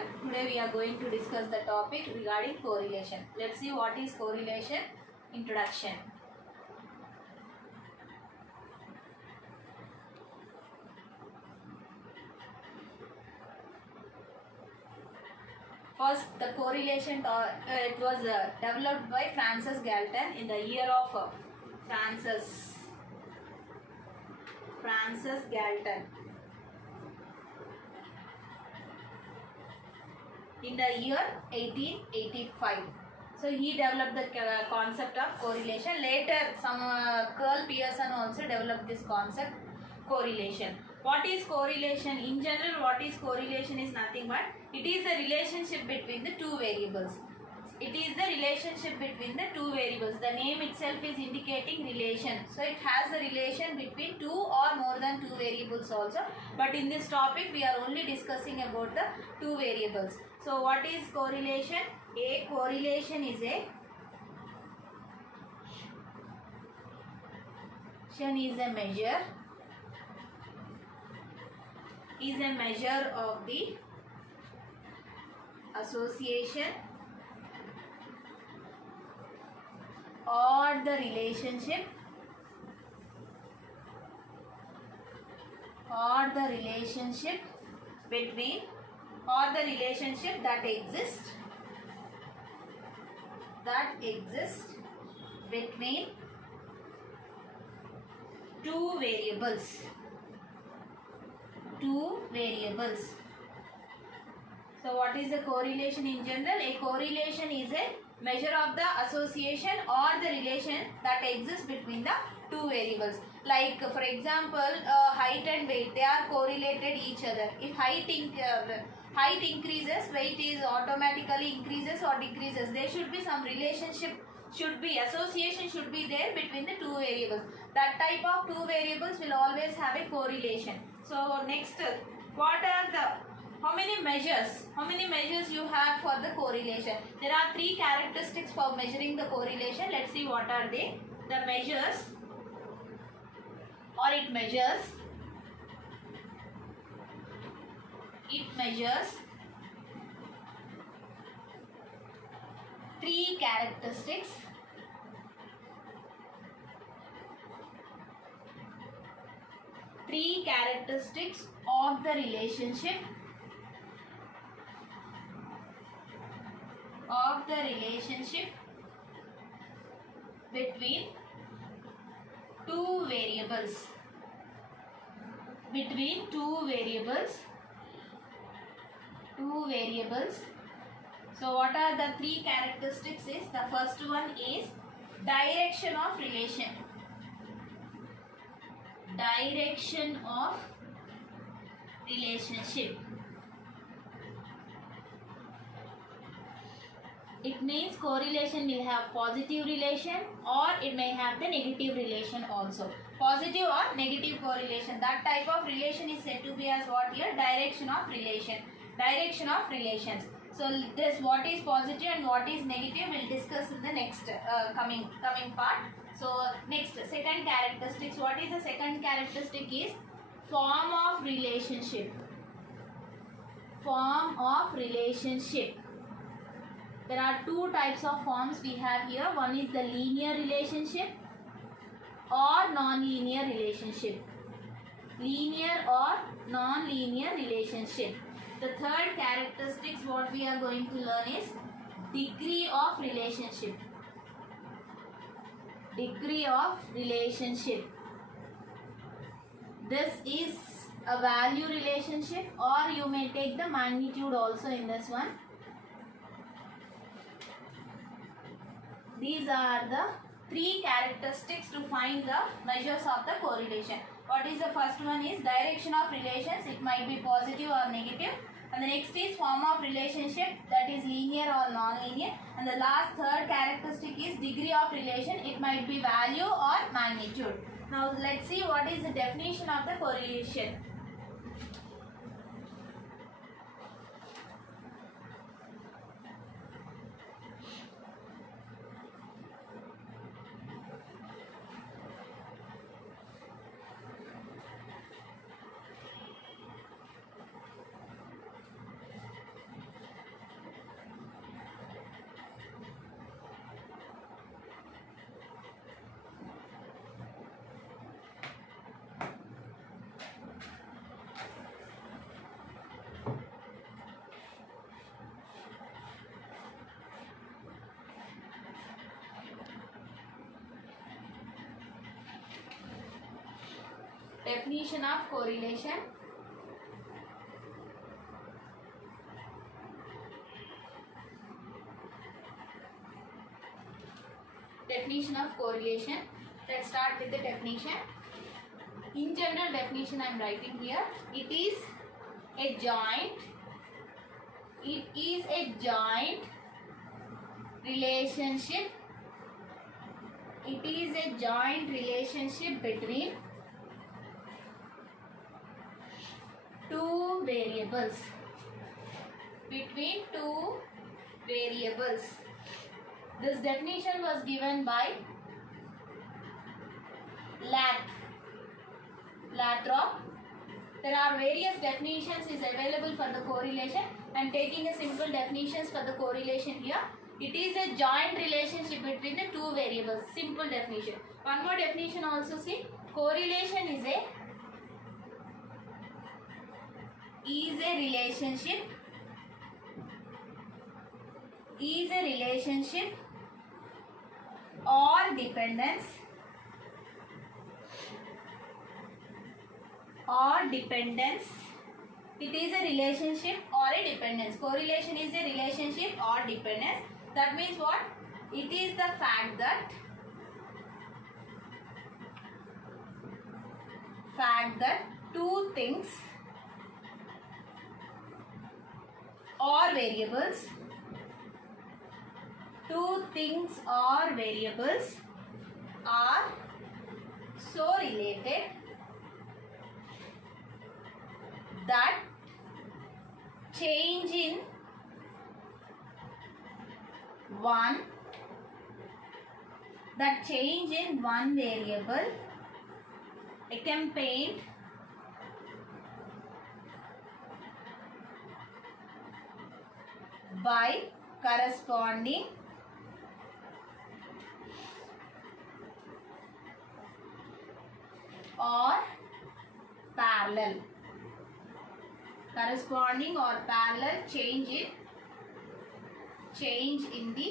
everyone. Today we are going to discuss the topic regarding correlation. Let's see what is correlation. Introduction. First, the correlation it was developed by Francis Galton in the year of Francis Galton. In the year 1885. So he developed the concept of correlation. Later some Carl Pearson also developed this concept, correlation. What is correlation? In general, what is correlation is nothing but it is a relationship between the two variables. It is the relationship between the two variables. The name itself is indicating relation. So it has a relation between two or more than two variables also. But in this topic, we are only discussing about the two variables. So what is correlation? A correlation is a measure of the association or the relationship between or the relationship that exists between two variables. So what is a correlation in general? A correlation is a measure of the association or the relation that exists between the two variables. Like for example, height and weight, they are correlated each other. If height increases, weight is automatically increases or decreases. There should be some relationship, association should be there between the two variables. That type of two variables will always have a correlation. So next, how many measures you have for the correlation? There are three characteristics for measuring the correlation. Let's see what are they. The measures, or it measures three characteristics of the relationship between two variables. So what are the three characteristics is, the first one is direction of relationship. It means correlation will have positive relation or it may have the negative relation also. Positive or negative correlation. That type of relation is said to be as what here? Direction of relations. So this, what is positive and what is negative, we'll discuss in the next coming part. So next, second characteristics. What is the second characteristic is form of relationship. There are two types of forms we have here. One is the linear relationship or non-linear relationship. The third characteristics what we are going to learn is degree of relationship. This is a value relationship, or you may take the magnitude also in this one. These are the three characteristics to find the measures of the correlation. What is the first one is direction of relations. It might be positive or negative. And the next is form of relationship, that is linear or non-linear. And the last, third characteristic is degree of relation. It might be value or magnitude. Now let's see what is the definition of the correlation. Definition of correlation. Definition of correlation. Let's start with the definition. In general definition I am writing here. It is a joint relationship. It is a joint relationship between two variables. Between two variables. This definition was given by Lathrop. There are various definitions is available for the correlation. I am taking a simple definitions for the correlation here. It is a joint relationship between the two variables. Simple definition. One more definition also see. Correlation is a relationship or dependence It is a relationship or a dependence. Correlation is a relationship or dependence. That means what? It is the fact that two things or variables are so related that change in one variable accompanied by corresponding or parallel change in the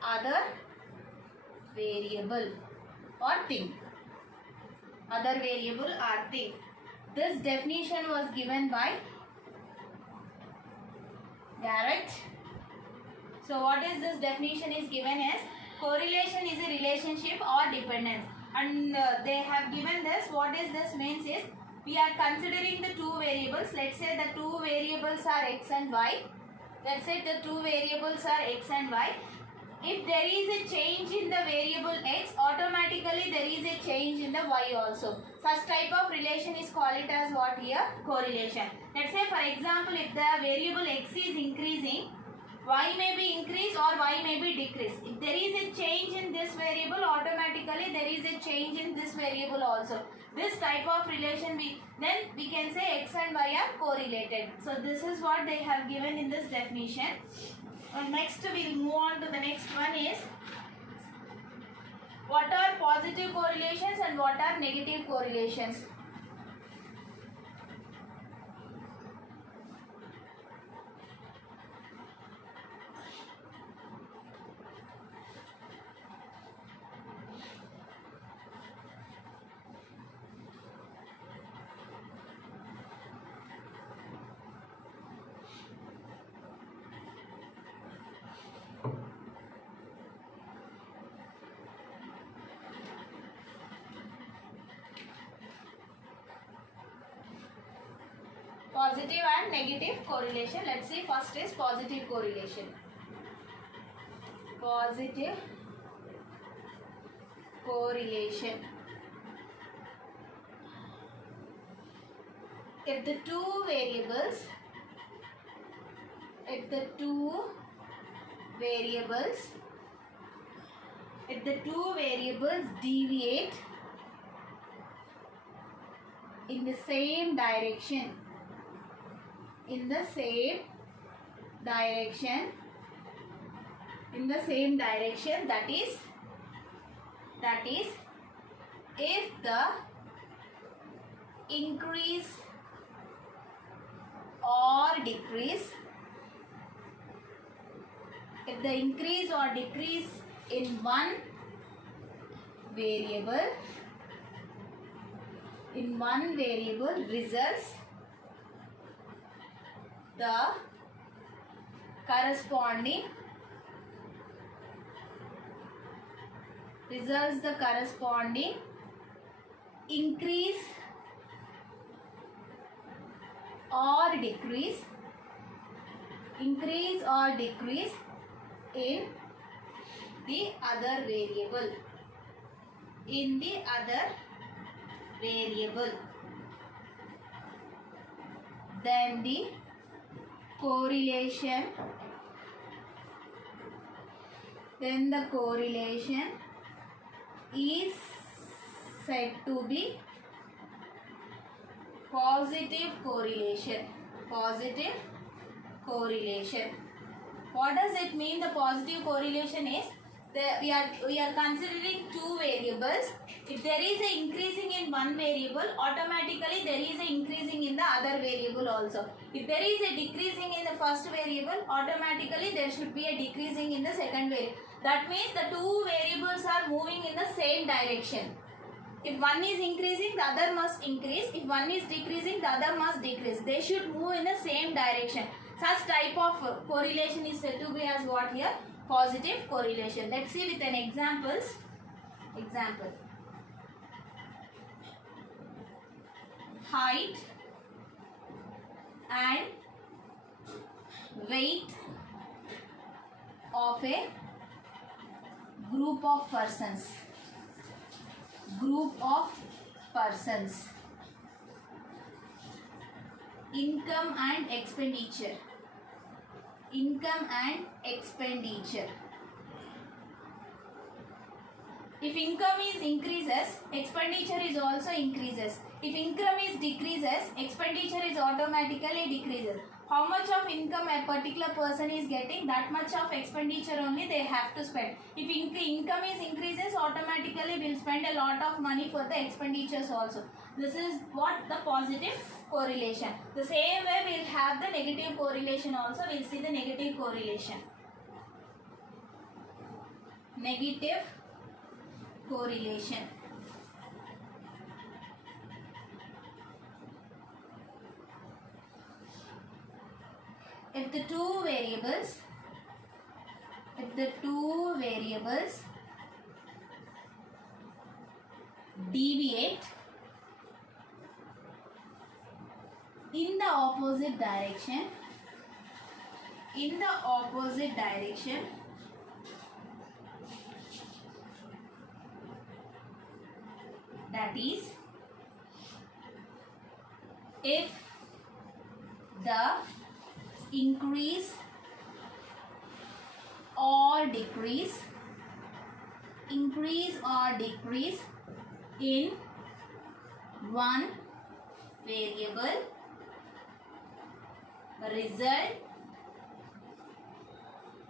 other variable or thing. This definition was given by Garrett. So what is this definition is given as? Correlation is a relationship or dependence, and they have given this. What is this means is, we are considering the two variables. Let's say the two variables are x and y. If there is a change in the variable x, automatically there is a change in the y also. Such type of relation is called it as what here? Correlation. Let's say for example, if the variable x is increasing, y may be increased or y may be decreased. If there is a change in this variable, automatically there is a change in this variable also. This type of relation we can say x and y are correlated. So this is what they have given in this definition. And next we will move on to the next one is, what are positive correlations and what are negative correlations. Positive and negative correlation. Let's see, first is positive correlation. Positive correlation. If the two variables deviate in the same direction, that is if the increase or decrease in one variable in one variable results the corresponding increase or decrease in the other variable, then the correlation is said to be positive correlation. What does it mean? The positive correlation is we are considering two variables. If there is a increasing in one variable, automatically there is a increasing in the other variable also. If there is a decreasing in the first variable, automatically there should be a decreasing in the second variable. That means the two variables are moving in the same direction. If one is increasing, the other must increase. If one is decreasing, the other must decrease. They should move in the same direction. Such type of correlation is said to be as what here? Positive correlation. Let's see with an example. Height and weight of a group of persons. Income and expenditure. If income is increases, expenditure is also increases. If income is decreases, expenditure is automatically decreases. How much of income a particular person is getting, that much of expenditure only they have to spend. If income is increases, automatically will spend a lot of money for the expenditures also. This is what the positive correlation. The same way we will have the negative correlation also. We will see the negative correlation. If the two variables deviate in the opposite direction, that is, if the increase or decrease in one variable result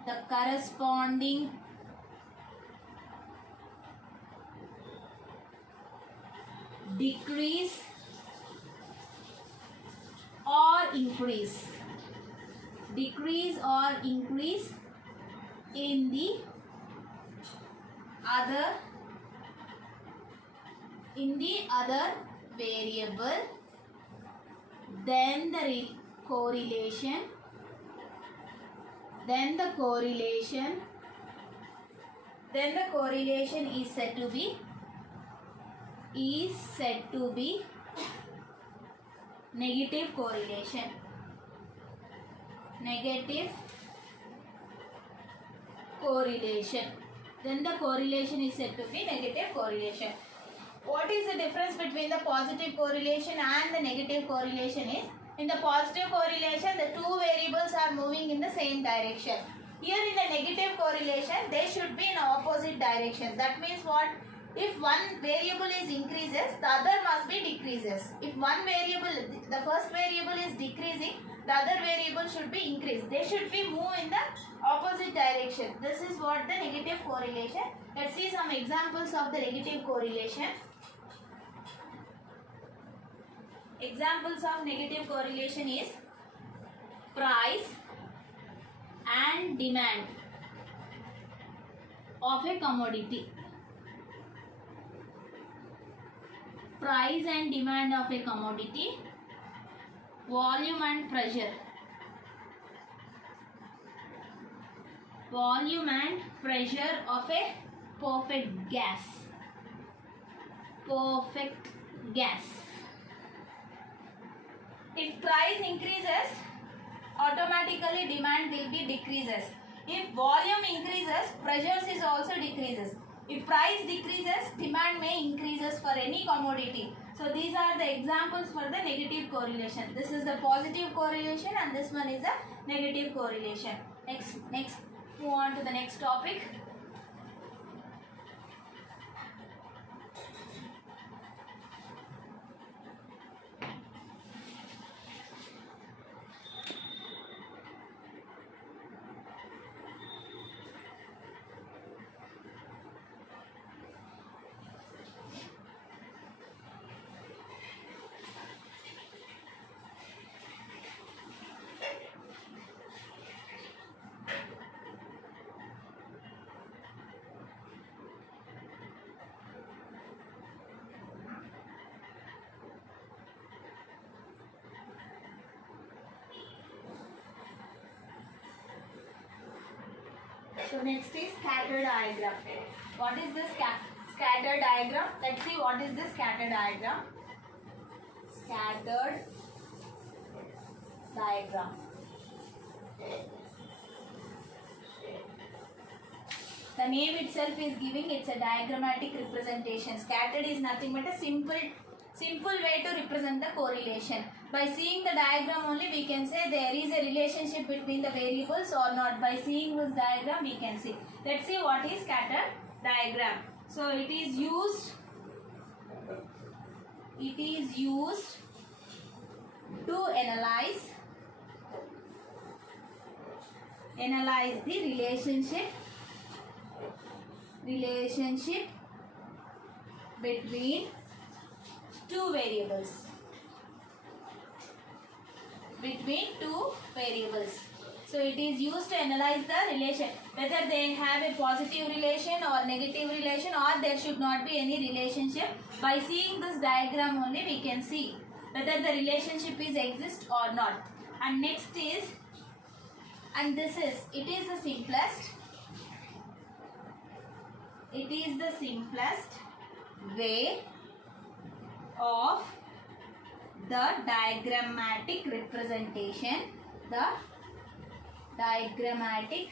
the corresponding decrease or increase in the other variable, then the correlation is said to be negative correlation. Then the correlation is said to be negative correlation. What is the difference between the positive correlation and the negative correlation is, in the positive correlation the two variables are moving in the same direction. Here in the negative correlation they should be in opposite direction. That means what? If one variable is increases, the other must be decreases. If one variable, the first variable is decreasing, the other variable should be increased. They should be move in the opposite direction. This is what the negative correlation. Let's see some examples of the negative correlation. Examples of negative correlation is price and demand of a commodity. price and demand of a commodity, volume and pressure. Volume and pressure of a perfect gas. Perfect gas. If price increases, automatically demand will be decreases. If volume increases, pressures is also decreases. If price decreases, demand may increases for any commodity. So these are the examples for the negative correlation. This is the positive correlation and this one is the negative correlation. Next, move on to the next topic. So next is scatter diagram. What is this scatter diagram? Let's see what is this scatter diagram. Scattered diagram. The name itself is giving, it's a diagrammatic representation. Scattered is nothing but a simple way to represent the correlation. By seeing the diagram only we can say there is a relationship between the variables or not. By seeing this diagram we can see. Let's see what is scatter diagram. So it is used to analyze the relationship between two variables. So it is used to analyze the relation, whether they have a positive relation or negative relation, or there should not be any relationship. By seeing this diagram only we can see whether the relationship is exist or not. And next is, and this is, it is the simplest way of the diagrammatic representation. The diagrammatic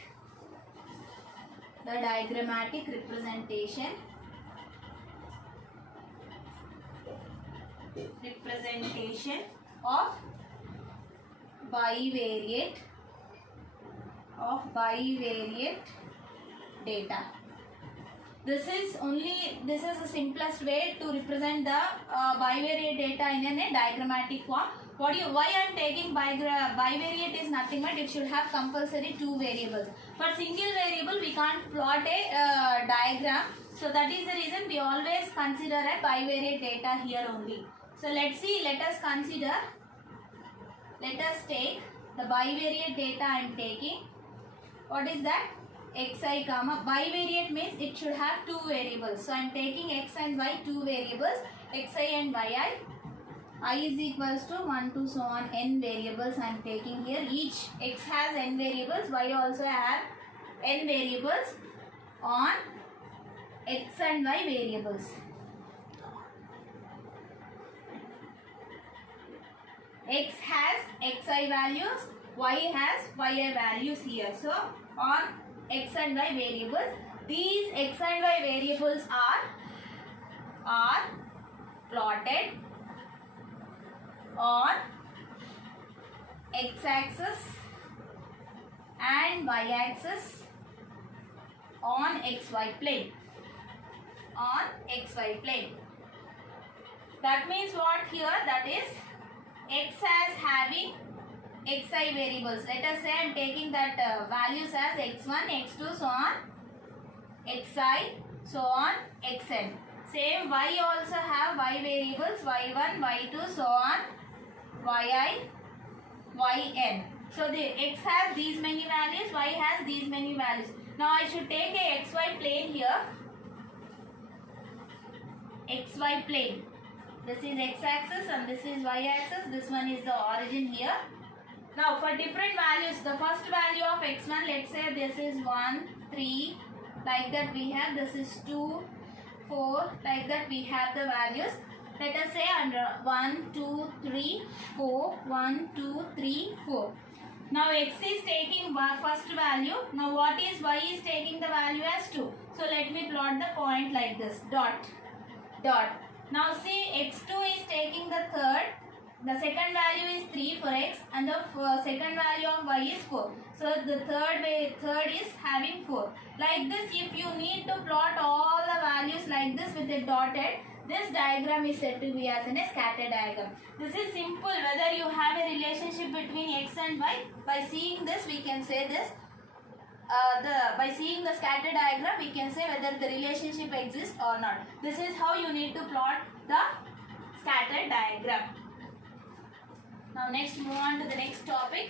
representation of bivariate data. This is the simplest way to represent the bivariate data in a diagrammatic form. Why I am taking bivariate is nothing but it should have compulsory two variables. For single variable we can't plot a diagram. So that is the reason we always consider a bivariate data here only. So let us take the bivariate data I am taking. What is that? Xi comma, bivariate means it should have two variables. So I am taking x and y, two variables, xi and yi. I is equals to 1 to so on n variables I am taking here. Each x has n variables, y also have n variables on x and y variables. X has xi values, y has yi values here. So on x and y variables, these x and y variables are plotted on x-axis and y-axis on xy plane. That means what here? That is x as having xi variables. Let us say I am taking that values as x1, x2, so on xi, so on xn. Same y also have y variables, y1, y2, so on yi, yn. So the x has these many values, y has these many values. Now I should take a xy plane here. xy plane. This is x-axis and this is y-axis. This one is the origin here. Now for different values, the first value of x1, let's say this is 1, 3, like that we have, this is 2, 4, like that we have the values. Let us say under 1, 2, 3, 4, 1, 2, 3, 4. Now x is taking first value. Now what is y is taking the value as 2. So let me plot the point like this, dot, dot. Now see x2 is taking the third. The second value is 3 for x and the second value of y is 4. So the third is having 4. Like this, if you need to plot all the values like this with a dotted, this diagram is said to be as a scatter diagram. This is simple. Whether you have a relationship between x and y, by seeing this we can say this. By seeing the scatter diagram we can say whether the relationship exists or not. This is how you need to plot the scatter diagram. Now next move on to the next topic.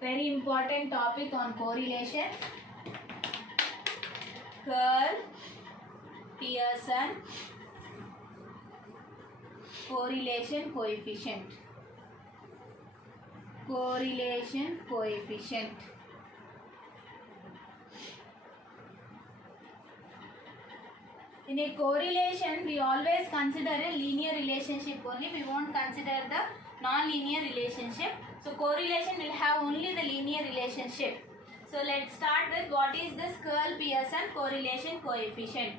Very important topic on correlation. Curl, Pearson, correlation coefficient. Correlation coefficient. In a correlation, we always consider a linear relationship only. We won't consider the non-linear relationship. So correlation will have only the linear relationship. So let's start with what is this curl Pearson correlation coefficient.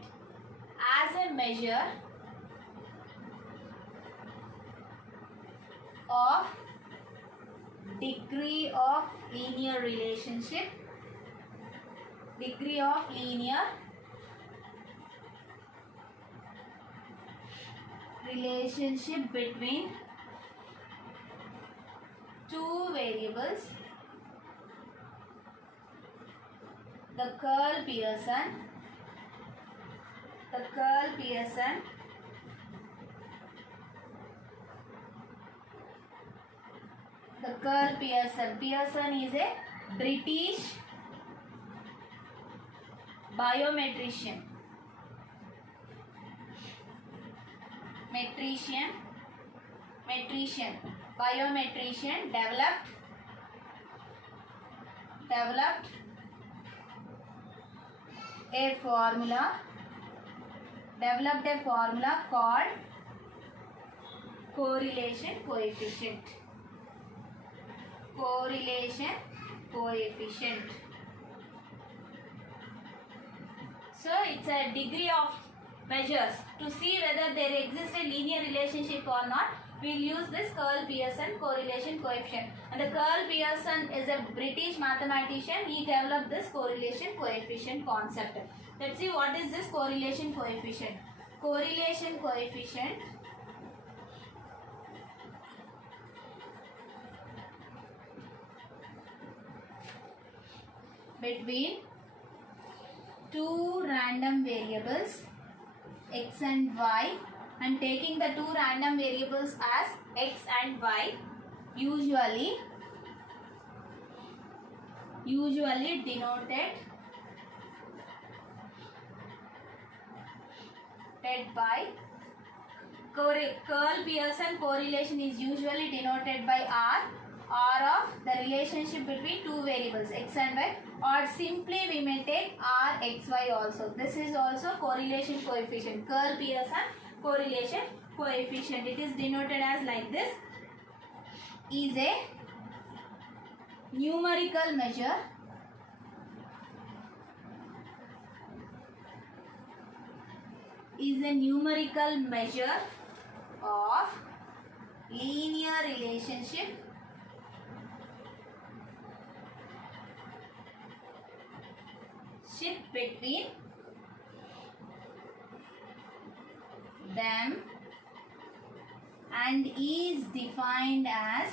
As a measure of degree of linear relationship, degree of linear relationship between two variables, the curl Pearson, Pearson is a British biometrician, biometrician developed a formula called correlation coefficient. So it's a degree of measures to see whether there exists a linear relationship or not. We'll use this curl Pearson correlation coefficient. And the curl Pearson is a British mathematician. He developed this correlation coefficient concept. Let's see what is this correlation coefficient. Correlation coefficient between two random variables x and y. I'm taking the two random variables as x and y, usually denoted by curl Pearson correlation is usually denoted by R of the relationship between two variables x and y, or simply we may take R xy also. This is also correlation coefficient, curl Pearson correlation coefficient. It is denoted as like this. Is a numerical measure of linear relationship between them and is defined as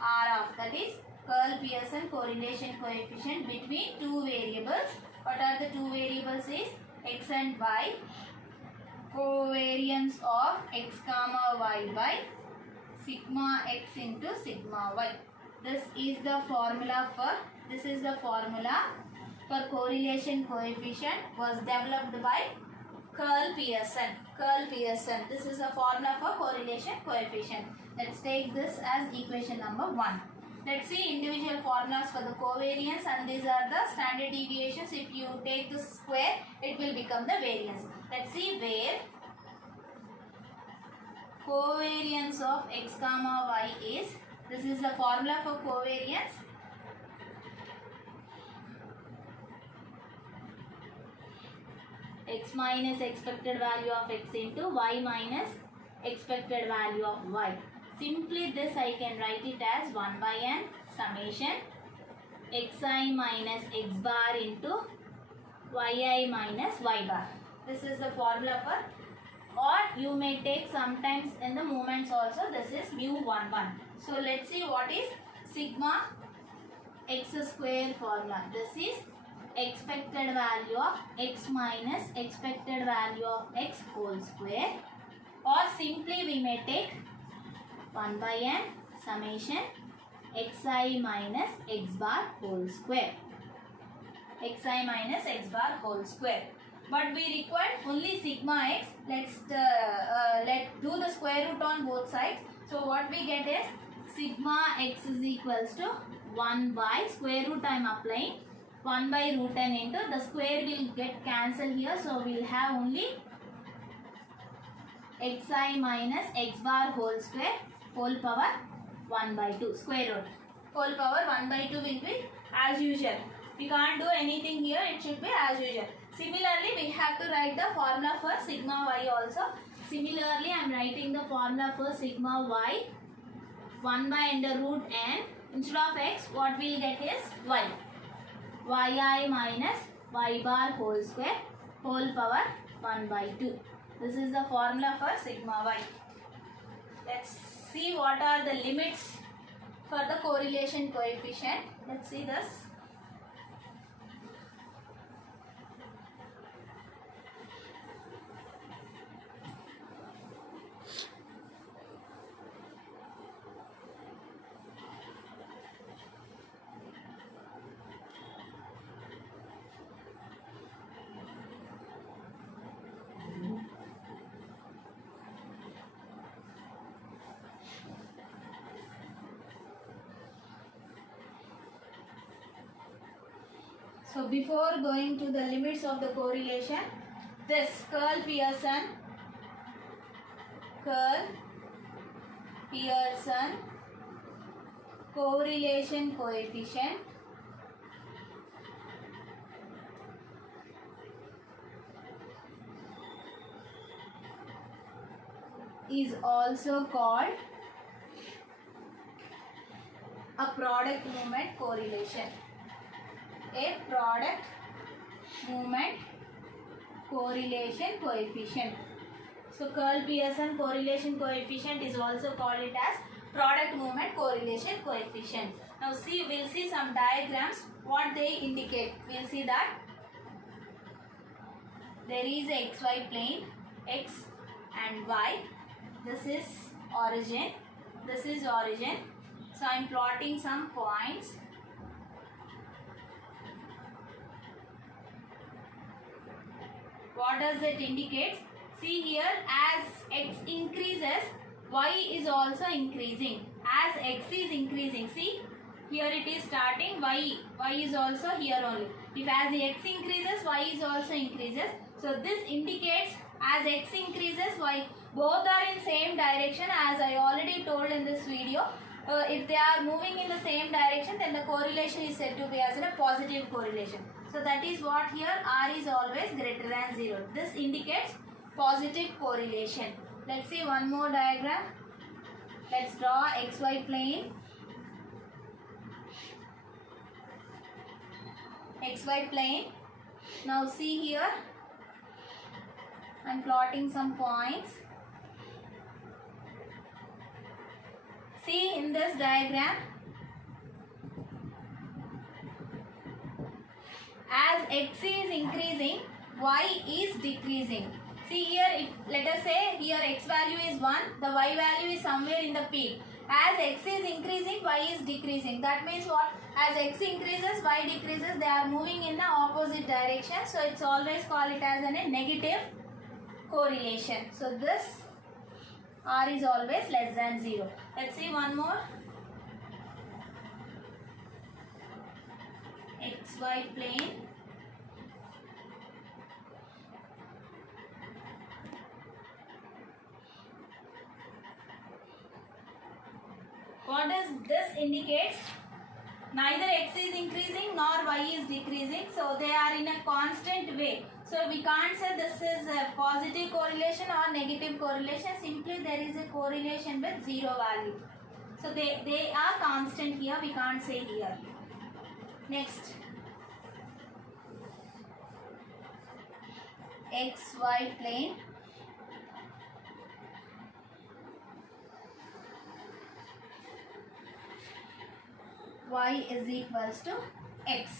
R of, that is Curl Pearson correlation coefficient between two variables. What are the two variables is x and y, covariance of x comma y by sigma x into sigma y. This is the formula for correlation coefficient was developed by Curl Pearson. This is a formula for correlation coefficient. Let's take this as equation number 1. Let's see individual formulas for the covariance, and these are the standard deviations. If you take the square, it will become the variance. Let's see where covariance of x comma y is. This is the formula for covariance. X minus expected value of x into y minus expected value of y. Simply this I can write it as 1 by n summation xi minus x bar into yi minus y bar. This is the formula for, or you may take sometimes in the moments also, this is mu 1 1. So let's see what is sigma x square formula. This is expected value of x minus expected value of x whole square, or simply we may take 1 by n summation xi minus x bar whole square. Xi minus x bar whole square. But we require only sigma x. Let's do the square root on both sides. So what we get is sigma x is equals to 1 by square root I am applying 1 by root n into the square will get cancelled here. So we will have only xi minus x bar whole square whole power 1 by 2 square root. Whole power 1 by 2 will be as usual. We can't do anything here. It should be as usual. Similarly, we have to write the formula for sigma y also. Similarly, I am writing the formula for sigma y 1 by under root n. Instead of x, what we will get is y. yi minus y bar whole square whole power 1 by 2. This is the formula for sigma y. Let's see what are the limits for the correlation coefficient. Let's see this. So before going to the limits of the correlation, this Curl Pearson correlation coefficient is also called a product movement correlation. A product movement correlation coefficient. So Curl Pearson correlation coefficient is also called it as product movement correlation coefficient. Now see, we'll see some diagrams what they indicate. We'll see that there is a xy plane, x and y. This is origin. This is origin. So I am plotting some points. What does it indicate? See here, as x increases, y is also increasing. As x is increasing, see here it is starting, y is also here only. If as x increases, y is also increases. So this indicates as x increases, y, both are in same direction. As I already told in this video, if they are moving in the same direction, then the correlation is said to be as a positive correlation. So that is what here r is always greater than 0. This indicates positive correlation. Let's see one more diagram. Let's draw xy plane. XY plane. Now see here, I am plotting some points. See in this diagram, as x is increasing, y is decreasing. See here, if let us say here x value is 1, the y value is somewhere in the peak. As x is increasing, y is decreasing. That means what? As x increases, y decreases. They are moving in the opposite direction. So it's always call it as a negative correlation. So this r is always less than 0. Let's see one more. XY plane. What does this indicate? Neither x is increasing nor y is decreasing, so they are in a constant way. So we can't say this is a positive correlation or negative correlation. Simply there is a correlation with 0 value. So they are constant here. We can't say here. Next, XY plane. Y is equals to x.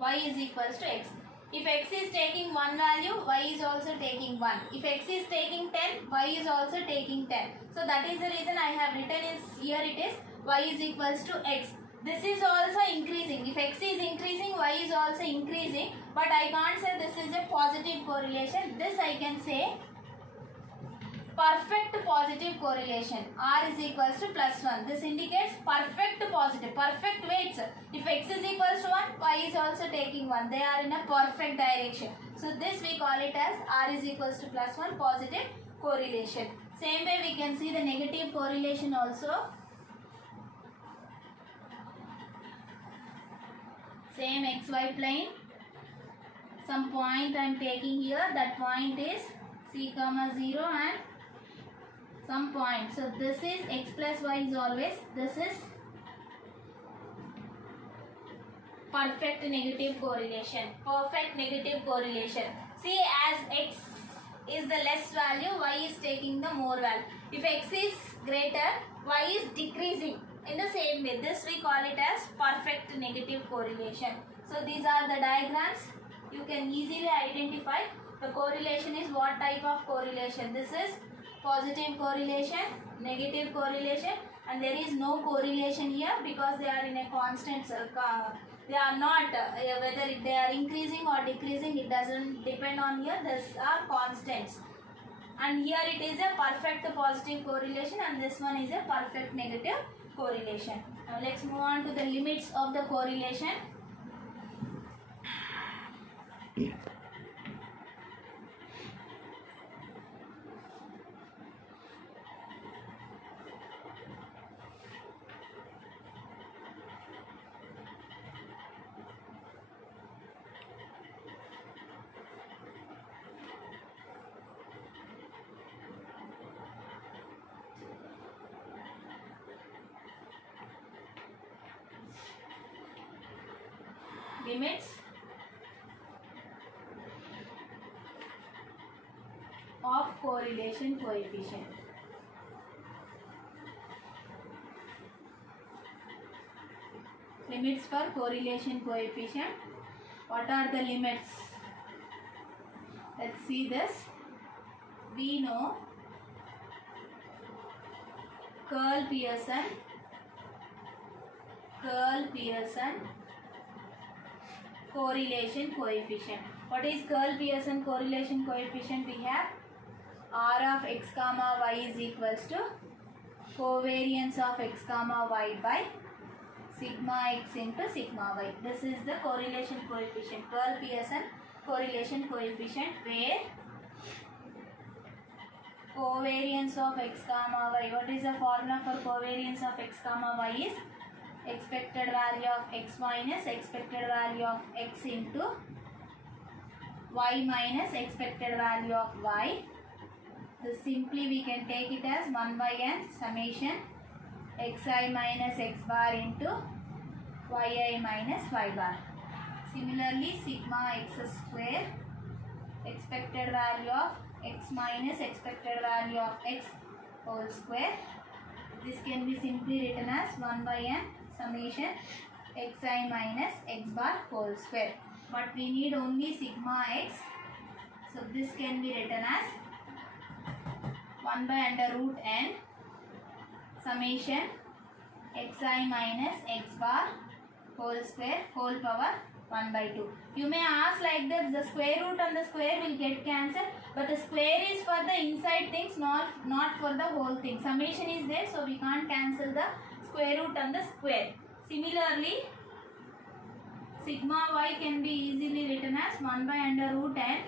Y is equals to x. If x is taking 1 value, y is also taking 1. If x is taking 10, y is also taking 10. So that is the reason I have written is here it is y is equals to x. This is also increasing. If x is increasing, y is also increasing. But I can't say this is a positive correlation. This I can say perfect positive correlation. R is equals to plus 1. This indicates perfect positive. Perfect weights. If x is equals to 1, y is also taking 1. They are in a perfect direction. So this we call it as R is equals to plus 1 positive correlation. Same way we can see the negative correlation also. Same xy plane. Some point I am taking here. That point is c comma 0 and some point. So this is x plus y is always, this is perfect negative correlation. Perfect negative correlation. See, as x is the less value, y is taking the more value. If x is greater, y is decreasing. In the same way, this we call it as perfect negative correlation. So these are the diagrams. You can easily identify the correlation is what type of correlation. This is positive correlation, negative correlation, and there is no correlation here because they are in a constant circle. They are not, whether they are increasing or decreasing, it doesn't depend on here. These are constants. And here it is a perfect positive correlation and this one is a perfect negative correlation. Now let's move on to the limits of the correlation. Limits of correlation coefficient. Limits for correlation coefficient. What are the limits? Let's see this. We know curl Pearson correlation coefficient. What is curl Pearson correlation coefficient? We have R of x comma y is equals to covariance of x comma y by sigma x into sigma y. This is the correlation coefficient, curl Pearson correlation coefficient, where covariance of x comma y. What is the formula for covariance of x comma y is expected value of x minus expected value of x into y minus expected value of y. This simply we can take it as 1 by n summation xi minus x bar into yi minus y bar. Similarly, sigma x square, expected value of x minus expected value of x whole square. This can be simply written as 1 by n summation xi minus x bar whole square. But we need only sigma x. So this can be written as 1 by under root n summation xi minus x bar whole square whole power 1 by 2. You may ask like this, the square root and the square will get cancelled, but the square is for the inside things, not for the whole thing. Summation is there, so we can't cancel the square root and the square. Similarly, sigma y can be easily written as 1 by under root n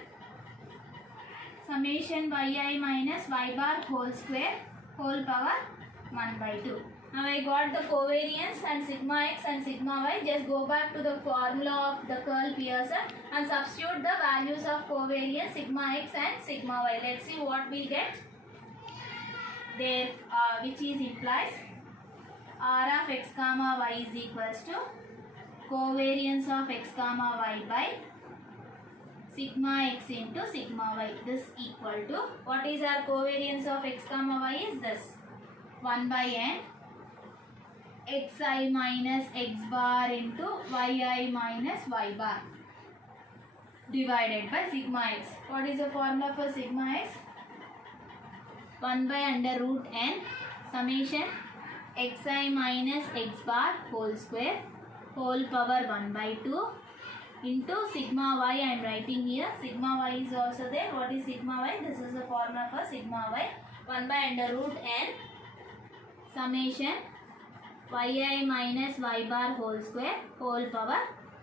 summation yi minus y bar whole square whole power 1 by 2. Now I got the covariance and sigma x and sigma y. Just go back to the formula of the curl Pearson and substitute the values of covariance sigma x and sigma y. Let's see what we get there, which is implies r of x comma y is equals to covariance of x comma y by sigma x into sigma y. This equal to, what is our covariance of x comma y is this 1 by n xi minus x bar into yi minus y bar divided by sigma x. What is the formula for sigma x? 1 by under root n summation xi minus x bar whole square whole power 1 by 2 into sigma y. I am writing here. Sigma y is also there. What is sigma y? This is the formula for sigma y. 1 by under root n summation yi minus y bar whole square whole power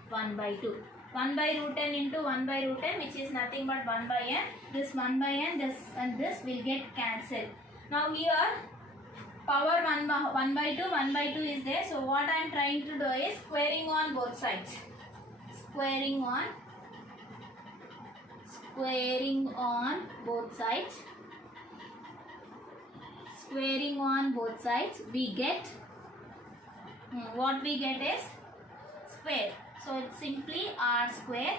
1 by 2. 1 by root n into 1 by root n, which is nothing but 1 by n. This 1 by n, this and this will get cancelled. Now here power 1 by 2, 1 by 2 is there. So what I am trying to do is squaring on both sides. Squaring on both sides. Squaring on both sides, we get what we get is square. So it's simply r square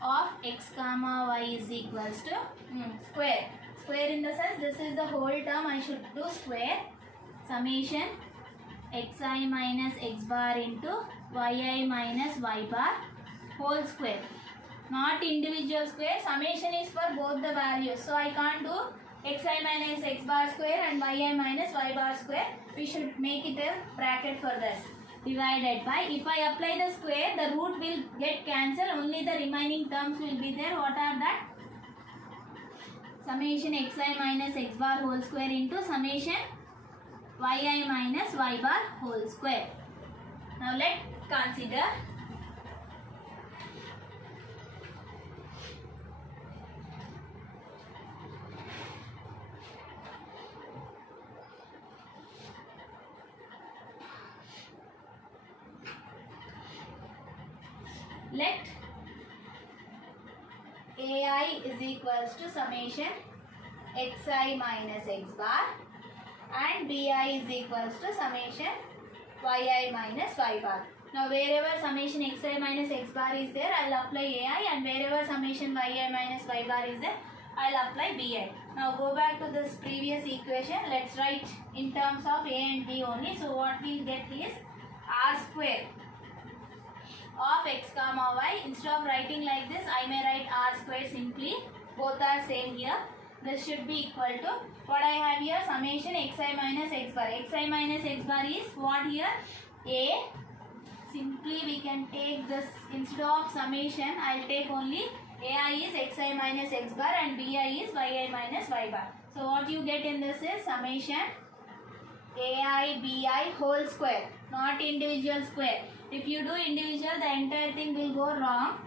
of x comma y is equals to square. Square in the sense this is the whole term, I should do square summation xi minus x bar into yi minus y bar whole square. Not individual square. Summation is for both the values. So I can't do xi minus x bar square and yi minus y bar square. We should make it a bracket for this. Divided by, if I apply the square, the root will get cancelled. Only the remaining terms will be there. What are that? Summation xi minus x bar whole square into summation yi minus y bar whole square. Now let's consider let ai is equals to summation xi minus x bar and bi is equals to summation yi minus y bar. Now wherever summation xi minus x bar is there, I will apply ai, and wherever summation yi minus y bar is there, I will apply bi. Now go back to this previous equation. Let's write in terms of a and b only. So what we will get is r square of x comma y. Instead of writing like this, I may write r square simply. Both are same here. This should be equal to what I have here, summation xi minus x bar. Xi minus x bar is what here? A. Simply we can take this, instead of summation, I will take only ai is xi minus x bar and bi is yi minus y bar. So what you get in this is summation ai bi whole square, not individual square. If you do individual, the entire thing will go wrong.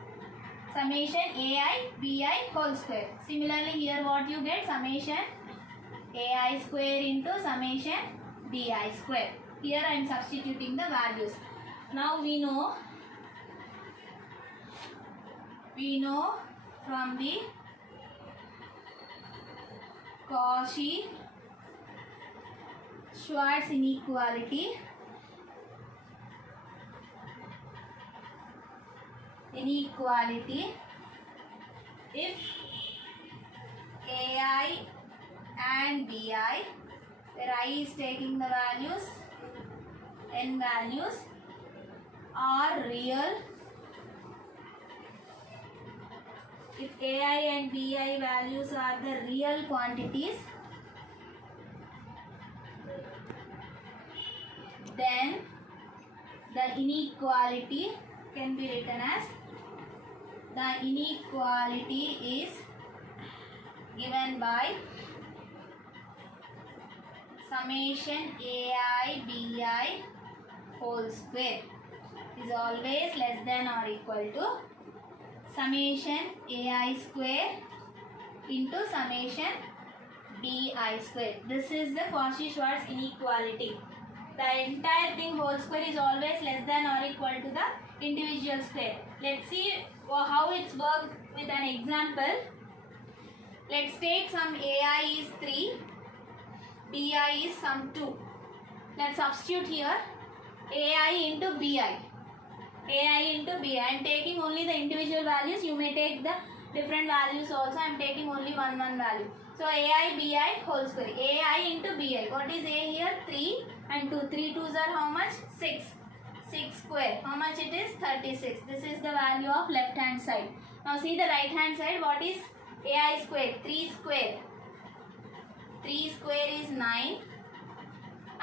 Summation ai bi whole square. Similarly here what you get, summation ai square into summation bi square. Here I am substituting the values. Now we know from the Cauchy-Schwarz inequality inequality if AI and BI, where I is taking the values, n values, are real. If AI and BI values are the real quantities, then the inequality can be written as, the inequality is given by summation AI BI whole square is always less than or equal to summation AI square into summation BI square. This is the Cauchy-Schwarz inequality. The entire thing whole square is always less than or equal to the individual square. Let's see how it's worked with an example. Let's take some AI is 3, BI is some 2. Let's substitute here AI into BI. AI into BI. I am taking only the individual values. You may take the different values also. I am taking only one value. So AI BI whole square. AI into BI. What is A here? 3 and 2. 3 2s are how much? 6. 6 square. How much it is? 36. This is the value of left hand side. Now see the right hand side. What is AI square? 3 square. 3 square is 9.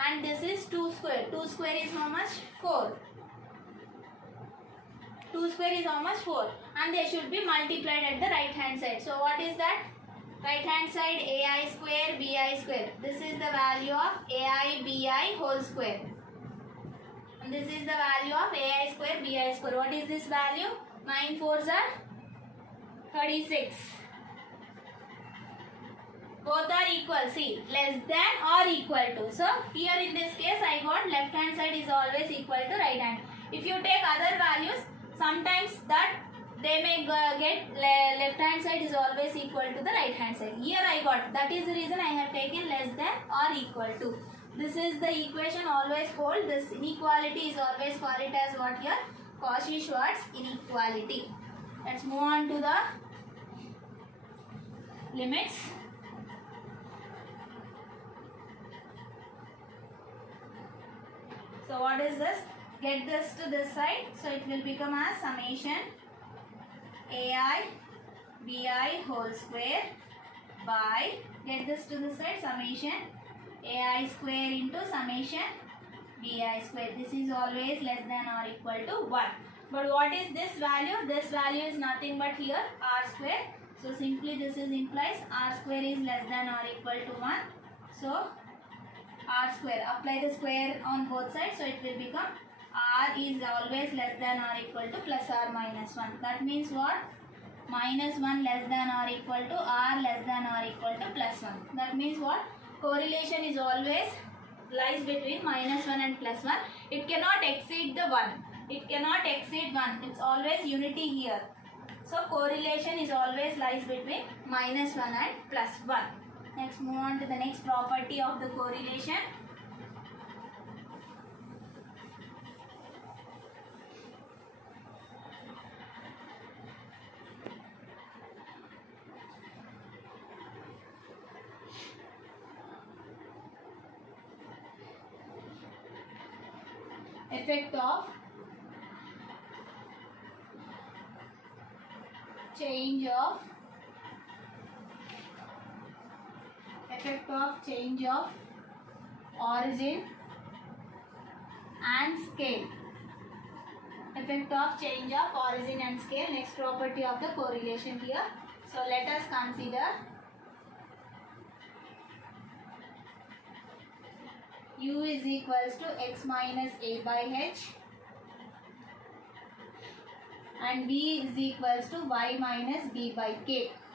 And this is 2 square. 2 square is how much? 4. 2 square is how much? 4. And they should be multiplied at the right hand side. So what is that? Right hand side AI square BI square. This is the value of AI BI whole square. And this is the value of AI square BI square. What is this value? 9 4s are 36. Both are equal. See, less than or equal to. So here in this case I got left hand side is always equal to right hand. If you take other values, sometimes that they may get left hand side is always equal to the right hand side. Here I got, that is the reason I have taken less than or equal to. This is the equation always hold. This inequality is always call it as what here? Cauchy-Schwarz inequality. Let's move on to the limits. So what is this? Get this to this side. So it will become as summation AI BI whole square by, get this to this side, summation AI square into summation BI square. This is always less than or equal to 1. But what is this value? This value is nothing but here r square. So simply this is implies r square is less than or equal to 1. So r square. Apply the square on both sides. So it will become r is always less than or equal to plus r minus 1. That means what? Minus 1 less than or equal to r less than or equal to plus 1. That means what? Correlation is always lies between minus 1 and plus 1. It cannot exceed the 1. It cannot exceed 1. It's always unity here. So correlation is always lies between minus 1 and plus 1. Next, move on to the next property of the correlation. Effect of change of origin and scale. Effect of change of origin and scale. Next property of the correlation here. So let us consider U is equals to x minus a by h and v is equals to y minus b by k.